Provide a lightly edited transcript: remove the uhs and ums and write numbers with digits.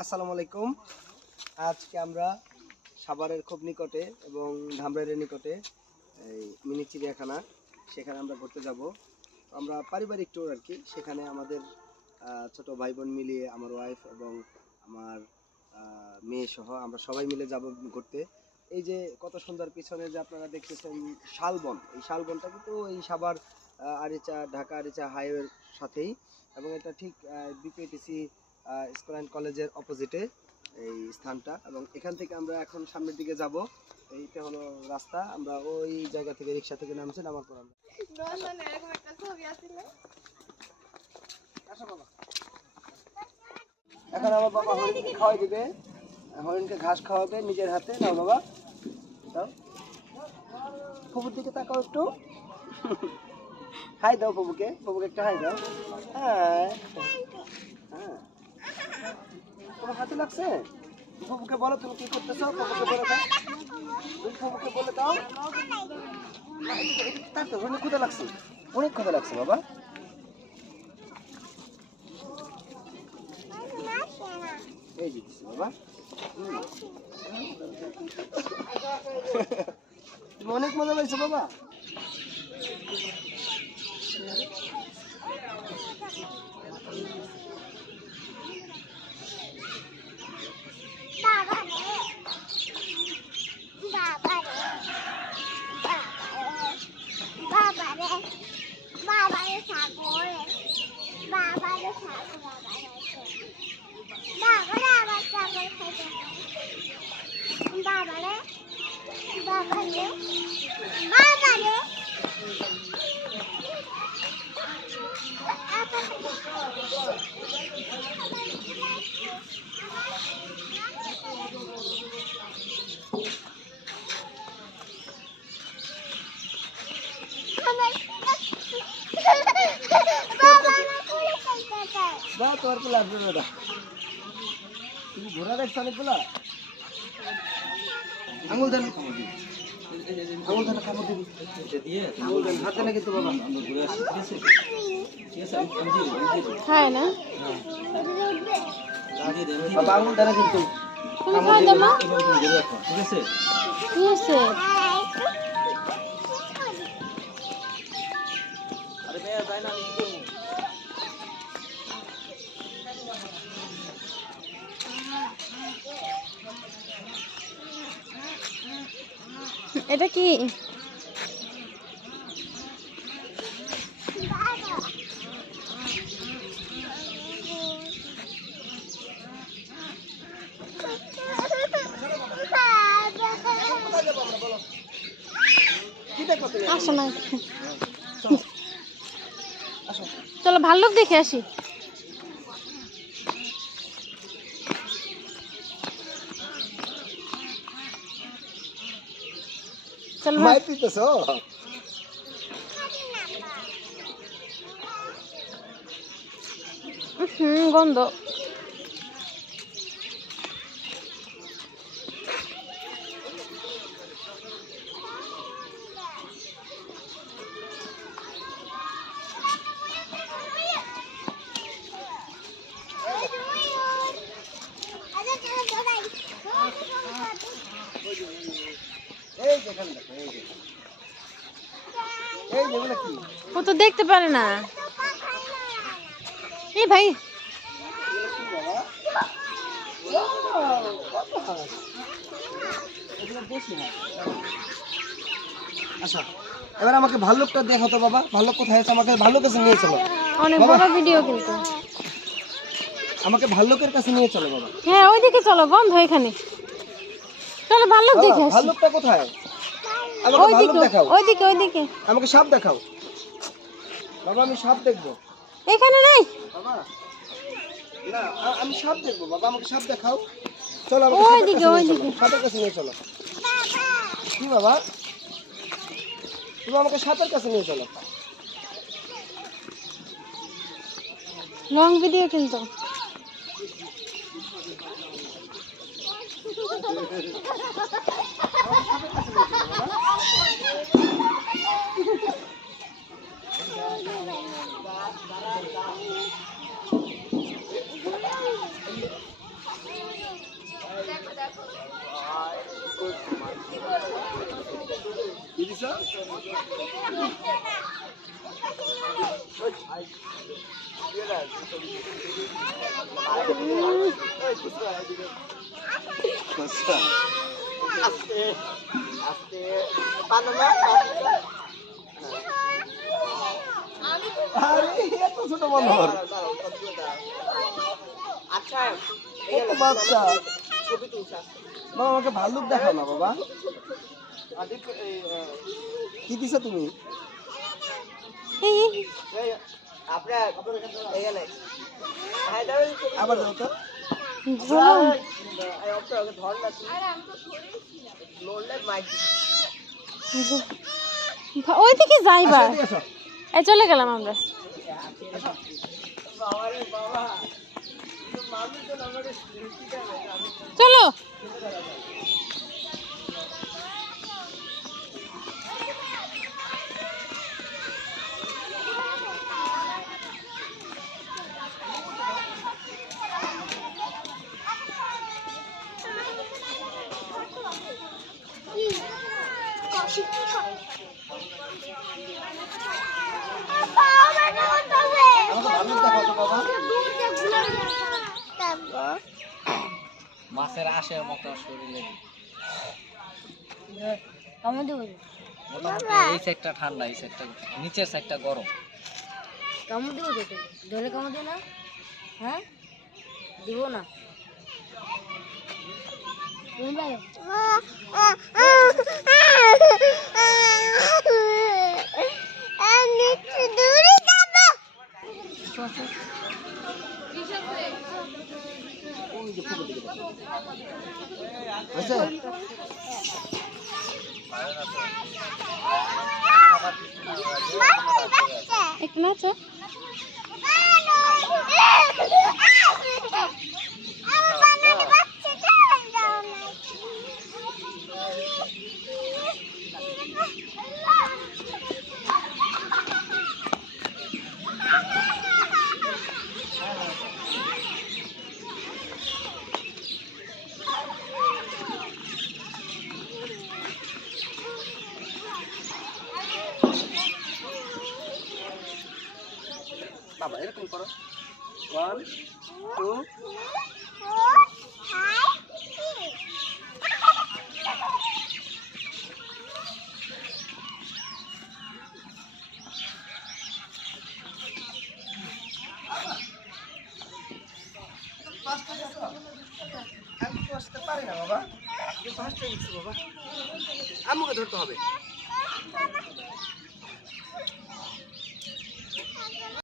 আসসালামু আলাইকুম। আজকে আমরা সাভারের খুব নিকটে এবং ধামরাইয়ের নিকটে এই মিনি চিড়িয়াখানা, সেখানে আমরা ঘুরতে যাব। আমরা পারিবারিক ট্যুর আর কি। সেখানে আমাদের ছোট ভাই বোন মিলিয়ে, আমার ওয়াইফ এবং আমার মেয়ে সহ আমরা সবাই মিলে যাব ঘুরতে। এই যে কত সুন্দর পিছনে যে আপনারা দেখতেছেন শালবন, এই শালবনটা কিন্তু এই সাভার আরিচা, ঢাকা আরিচা হাইওয়ের সাথেই, এবং এটা ঠিক বিপিটিসি স্কুল অ্যান্ড কলেজের অপোজিটে এই স্থানটা। এবং এখান থেকে আমরা এখন সামনের দিকে যাব। এইটা হলো রাস্তা। আমরা ওই জায়গা থেকে রিক্সা থেকে নামছি, নামার পর আমরা এখন আমার বাবা হরিণকে খাওয়াই দিবে, হরিণকে ঘাস খাওয়াবে নিজের হাতে। নাও বাবা, দাও। ফুপুর দিকে তাকাও একটু, হাই দাও ফুপুকে, ফুপুকে একটা হাই দাও। হ্যাঁ হ্যাঁ, তোমার হাতে লাগছে? ফুপুকে বলো তুমি কি করতেছো, ফুপুকে বলে দাও, তুমি ফুপুকে বলে দাও। তার তো অনেক ক্ষুধা লাগছে, অনেক ক্ষুধা লাগছে বাবা। এই যে দিচ্ছি বাবা। তুমি অনেক মজা পাইছো বাবা। বা তোমার কোলে আসবে না, তুমি ঘোরা দেখছো অনেকগুলা। আঙুল দেন, আঙুল দেন, কামড় দিবি, আঙুল দেন, হাতে না কিন্তু বাবা। খায় না বাবা, আঙুল দেন কিন্তু। তুমি খাই দাও মা। ঠিক আছে এটা কি? আসো না, চলো ভাল্লুক দেখে আসি। চলো মাই পিতেছো? গন্ধ। এই দেখেন, দেখো এই যে, এই যেগুলো কি? ও তো দেখতে পারে না। এই ভাই, আচ্ছা, এবার আমাকে ভাল্লুকটা দেখো তো বাবা। ভাল্লুক কোথায় আছে? আমাকে ভাল্লুক কাছে নিয়ে চলো। অনেক বড় ভিডিও কিন্তু। আমাকে ভাল্লুকের কাছে নিয়ে চলো বাবা। হ্যাঁ ওইদিকে চলো, বন্ধ এখানে। চলো ভাল্লুক দেখে আসি। ভাল্লুকটা কোথায়? আমাকে ভাল্লুক দেখাও। ওইদিকে ওইদিকে। আমাকে সাপ দেখাও বাবা, আমি সাপ দেখবো। এখানে নাই বাবা না, আমি সাপ দেখবো বাবা, আমাকে সাপ দেখাও। চলো আমাকে সাপের কাছে নিয়ে চলো। কি বাবা, তুমি আমাকে সাপের কাছে নিয়ে চলো। লং ভিডিও কিন্তু। আস্তে আস্তে পানামা আরে এত ছোট বানর আচ্ছা কত বাচ্চা ছবি তুলছা বাবা আমাকে ভাল্লুক দেখাও না বাবা কি দিছো তুমি আপনার এখানে আবার দাও তো ওইদিকে যাইবা এই চলে গেলাম আমরা চলো মাছের আশের মতো শরীরে এই সাইডটা ঠান্ডা, এই সাইডটা নিচের সাইডটা গরম। কামড় দিব তো ধরে কামড় দিও না হ্যাঁ দিব না একটু নাচো বাবা এরকম করো 1 2 আমি তো আসতে পারি না বাবা, ফার্স্ট টাইম বাবা, আমাকে ধরতে হবে।